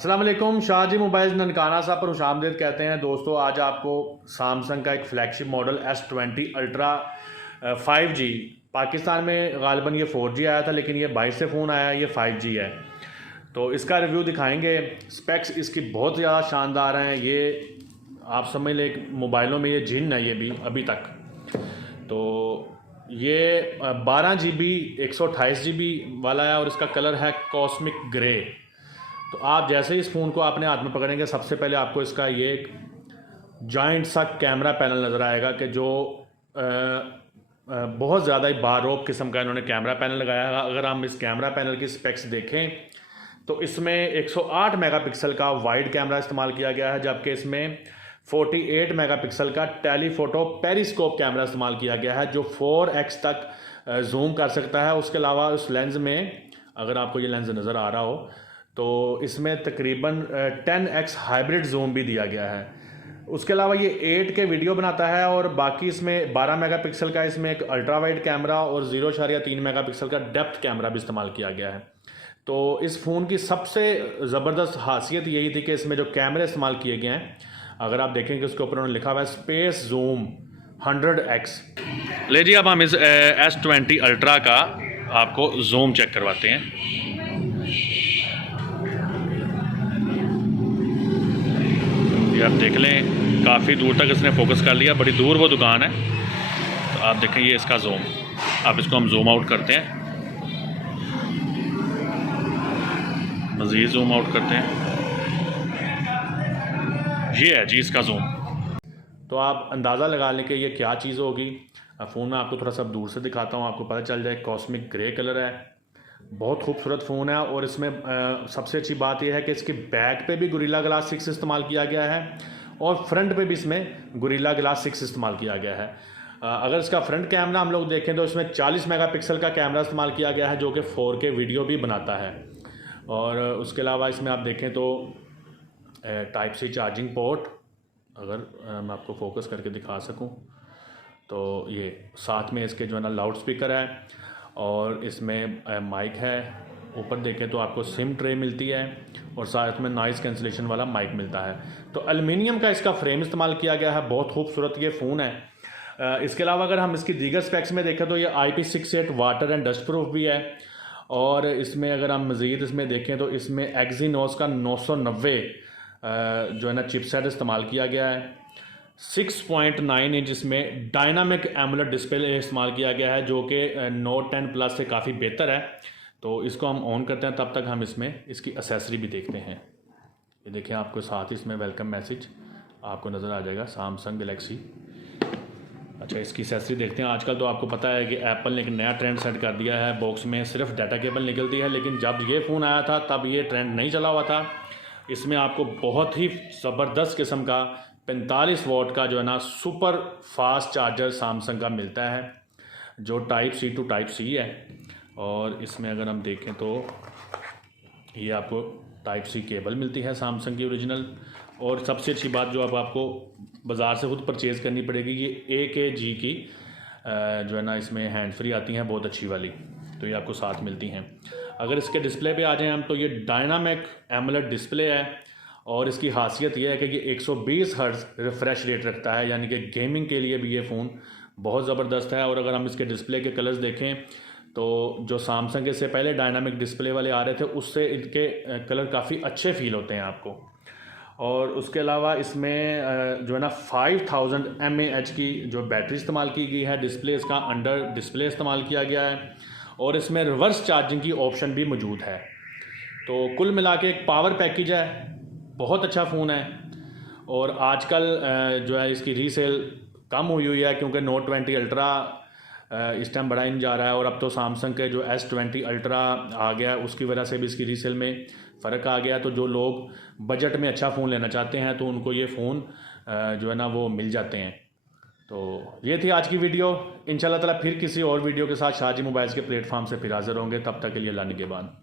अस्सलाम वालेकुम, शाहजी मोबाइल्स ननकाना साहब पर खुशामदीद कहते हैं। दोस्तों, आज आपको सैमसंग का एक flagship model S20 ultra 5G, Pakistan में गालिबन ये 4G आया था, लेकिन ये 22 से फ़ोन आया, ये 5G है। तो इसका रिव्यू दिखाएंगे। स्पेक्स इसकी बहुत ज़्यादा शानदार हैं। ये आप समझ लें मोबाइलों में ये जिन है ये भी अभी तक। तो ये 12 GB 128 GB वाला है और इसका कलर है कॉस्मिक ग्रे। तो आप जैसे ही इस फ़ोन को अपने हाथ में पकड़ेंगे, सबसे पहले आपको इसका ये एक जॉइंट सा कैमरा पैनल नज़र आएगा कि जो बहुत ज़्यादा ही बारोब किस्म का इन्होंने कैमरा पैनल लगाया है। अगर हम इस कैमरा पैनल की स्पेक्स देखें तो इसमें 108 मेगापिक्सल का वाइड कैमरा इस्तेमाल किया गया है, जबकि इसमें 48 मेगापिक्सल का टेलीफोटो पेरिस्कोप कैमरा इस्तेमाल किया गया है, जो 4x तक जूम कर सकता है। उसके अलावा उस लेंस में, अगर आपको ये लेंस नज़र आ रहा हो, तो इसमें तकरीबन 10x हाइब्रिड जूम भी दिया गया है। उसके अलावा ये 8K वीडियो बनाता है और बाकी इसमें 12 मेगापिक्सल का इसमें एक अल्ट्रा वाइड कैमरा और 0.3 मेगापिक्सल का डेप्थ कैमरा भी इस्तेमाल किया गया है। तो इस फ़ोन की सबसे ज़बरदस्त खासियत यही थी कि इसमें जो कैमरे इस्तेमाल किए गए हैं, अगर आप देखेंगे उसके ऊपर उन्होंने लिखा हुआ है स्पेस जूम 100x। ले जी, अब हम इस S20 अल्ट्रा का आपको जूम चेक करवाते हैं। ये आप देख लें, काफ़ी दूर तक इसने फोकस कर लिया, बड़ी दूर वो दुकान है। तो आप देखें ये इसका जूम, अब इसको हम जूम आउट करते हैं, मज़ीद जूम आउट करते हैं। ये है जी इसका जूम। तो आप अंदाज़ा लगा लें कि ये क्या चीज़ होगी। फ़ोन में आपको थोड़ा सा दूर से दिखाता हूँ, आपको पता चल जाए। कॉस्मिक ग्रे कलर है, बहुत खूबसूरत फ़ोन है। और इसमें सबसे अच्छी बात यह है कि इसकी बैक पे भी गोरिल्ला ग्लास 6 इस्तेमाल किया गया है और फ्रंट पे भी इसमें गोरिल्ला ग्लास 6 इस्तेमाल किया गया है। अगर इसका फ्रंट कैमरा हम लोग देखें तो इसमें 40 मेगापिक्सल का कैमरा इस्तेमाल किया गया है, जो कि 4K वीडियो भी बनाता है। और उसके अलावा इसमें आप देखें तो टाइप सी चार्जिंग पोर्ट, अगर मैं आपको फोकस करके दिखा सकूं, तो ये साथ में इसके जो है ना लाउड स्पीकर है और इसमें माइक है। ऊपर देखें तो आपको सिम ट्रे मिलती है और साथ में नॉइज़ कैंसिलेशन वाला माइक मिलता है। तो एल्युमिनियम का इसका फ्रेम इस्तेमाल किया गया है। बहुत खूबसूरत ये फ़ोन है। इसके अलावा अगर हम इसकी दीगर स्पेक्स में देखें तो ये IP68 water and dust proof भी है। और इसमें अगर हम मज़ीद इसमें देखें तो इसमें एक्जीनोस का 990 जो है ना चिपसेट इस्तेमाल किया गया है। 6.9 इंच इसमें डायनामिक एमोलेड डिस्प्ले इस्तेमाल किया गया है, जो कि Note 10 Plus से काफ़ी बेहतर है। तो इसको हम ऑन करते हैं, तब तक हम इसमें इसकी एसेसरी भी देखते हैं। ये देखें, आपको साथ ही इसमें वेलकम मैसेज आपको नज़र आ जाएगा, सैमसंग गैलेक्सी। अच्छा, इसकी एसेसरी देखते हैं। आजकल तो आपको पता है कि एप्पल ने एक नया ट्रेंड सेट कर दिया है, बॉक्स में सिर्फ डाटा केबल निकलती है। लेकिन जब ये फ़ोन आया था तब ये ट्रेंड नहीं चला हुआ था। इसमें आपको बहुत ही ज़बरदस्त किस्म का 45 वॉट का जो है ना सुपर फास्ट चार्जर सैमसंग का मिलता है, जो type C to type C है। और इसमें अगर हम देखें तो ये आपको टाइप C केबल मिलती है सैमसंग की ओरिजिनल। और सबसे अच्छी बात जो अब आपको बाज़ार से खुद परचेज़ करनी पड़ेगी, ये AKG की जो है ना इसमें हैंड फ्री आती हैं, बहुत अच्छी वाली। तो ये आपको साथ मिलती हैं। अगर इसके डिस्प्ले पे आ जाएं हम, तो ये डायनामिक एमोलेड डिस्प्ले है और इसकी खासियत यह है कि ये 120 हर्ट्ज़ रिफ़्रेश रेट रखता है, यानी कि गेमिंग के लिए भी ये फ़ोन बहुत ज़बरदस्त है। और अगर हम इसके डिस्प्ले के कलर्स देखें तो जो सैमसंग के से पहले डायनामिक डिस्प्ले वाले आ रहे थे, उससे इनके कलर काफ़ी अच्छे फील होते हैं आपको। और उसके अलावा इसमें जो है ना 5000 mAh की जो बैटरी इस्तेमाल की गई है। डिस्प्ले इसका अंडर डिस्प्ले इस्तेमाल किया गया है और इसमें रिवर्स चार्जिंग की ऑप्शन भी मौजूद है। तो कुल मिला के एक पावर पैकेज है, बहुत अच्छा फ़ोन है। और आजकल जो है इसकी रीसेल कम हुई है, क्योंकि Note 20 अल्ट्रा इस टाइम बढ़ा ही नहीं जा रहा है। और अब तो सैमसंग के जो S20 अल्ट्रा आ गया है, उसकी वजह से भी इसकी रीसेल में फ़र्क आ गया। तो जो लोग बजट में अच्छा फ़ोन लेना चाहते हैं, तो उनको ये फ़ोन जो है ना वो मिल जाते हैं। तो ये थी आज की वीडियो। इंशाल्लाह ताला फिर किसी और वीडियो के साथ शाहजी मोबाइल्स के प्लेटफॉर्म से फिर हाज़िर होंगे। तब तक के लिए अल्लाह निगहबान।